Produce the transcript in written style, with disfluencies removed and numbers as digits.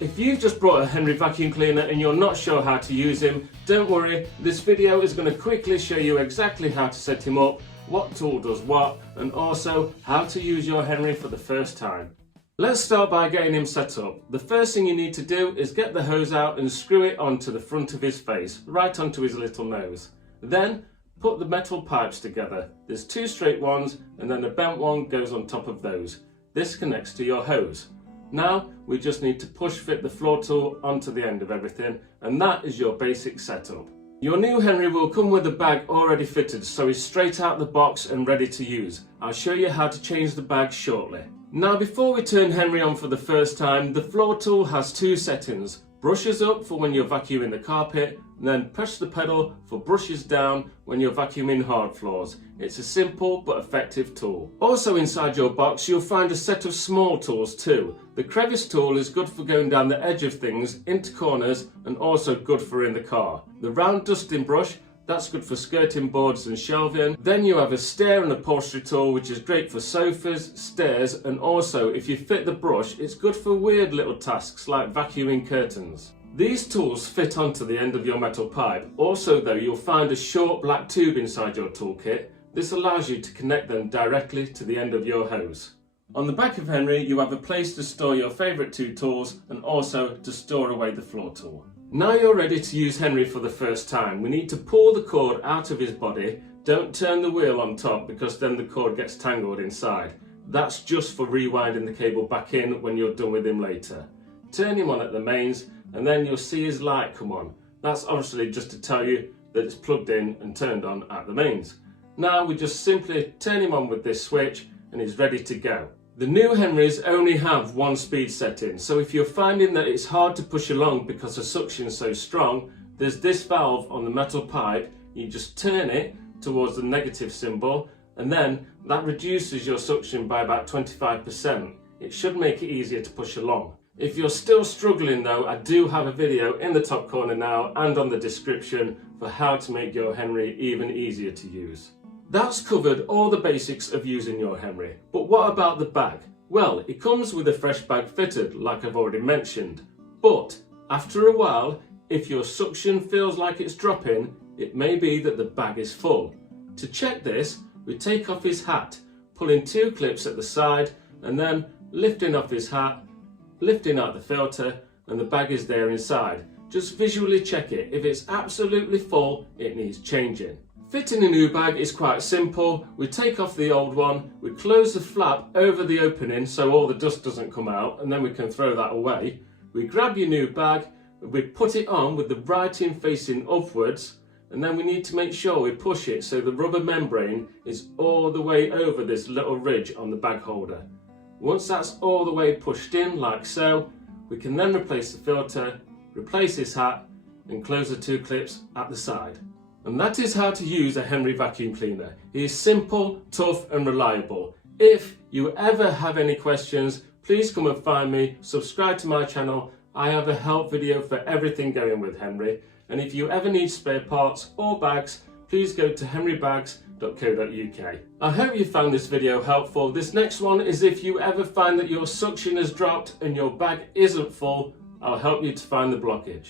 If you've just brought a Henry vacuum cleaner and you're not sure how to use him, don't worry, this video is going to quickly show you exactly how to set him up, what tool does what, and also how to use your Henry for the first time. Let's start by getting him set up. The first thing you need to do is get the hose out and screw it onto the front of his face, right onto his little nose. Then put the metal pipes together. There's two straight ones and then the bent one goes on top of those. This connects to your hose. Now we just need to push fit the floor tool onto the end of everything, and that is your basic setup. Your new Henry will come with a bag already fitted, so he's straight out the box and ready to use. I'll show you how to change the bag shortly. Now before we turn Henry on for the first time, the floor tool has two settings. Brushes up for when you're vacuuming the carpet, and then press the pedal for brushes down when you're vacuuming hard floors. It's a simple but effective tool. Also inside your box you'll find a set of small tools too. The crevice tool is good for going down the edge of things, into corners, and also good for in the car. The round dusting brush, that's good for skirting boards and shelving. Then you have a stair and upholstery tool, which is great for sofas, stairs, and also if you fit the brush, it's good for weird little tasks like vacuuming curtains. These tools fit onto the end of your metal pipe. Also though, you'll find a short black tube inside your toolkit. This allows you to connect them directly to the end of your hose. On the back of Henry, you have a place to store your favourite two tools and also to store away the floor tool. Now you're ready to use Henry for the first time. We need to pull the cord out of his body. Don't turn the wheel on top because then the cord gets tangled inside. That's just for rewinding the cable back in when you're done with him later. Turn him on at the mains and then you'll see his light come on. That's obviously just to tell you that it's plugged in and turned on at the mains. Now we just simply turn him on with this switch and he's ready to go. The new Henrys only have one speed setting, so if you're finding that it's hard to push along because the suction is so strong, there's this valve on the metal pipe. You just turn it towards the negative symbol and then that reduces your suction by about 25%. It should make it easier to push along. If you're still struggling though, I do have a video in the top corner now and on the description for how to make your Henry even easier to use. That's covered all the basics of using your Henry, but what about the bag? Well, it comes with a fresh bag fitted, like I've already mentioned, but after a while, if your suction feels like it's dropping, it may be that the bag is full. To check this, we take off his hat, pulling two clips at the side and then lifting off his hat, lifting out the filter, and the bag is there inside. Just visually check it. If it's absolutely full, it needs changing. Fitting a new bag is quite simple. We take off the old one, we close the flap over the opening so all the dust doesn't come out, and then we can throw that away. We grab your new bag, we put it on with the writing facing upwards, and then we need to make sure we push it so the rubber membrane is all the way over this little ridge on the bag holder. Once that's all the way pushed in like so, we can then replace the filter, replace his hat, and close the two clips at the side. And that is how to use a Henry vacuum cleaner. He is simple, tough and reliable. If you ever have any questions, please come and find me, subscribe to my channel. I have a help video for everything going with Henry. And if you ever need spare parts or bags, please go to henrybags.co.uk. I hope you found this video helpful. This next one is if you ever find that your suction has dropped and your bag isn't full, I'll help you to find the blockage.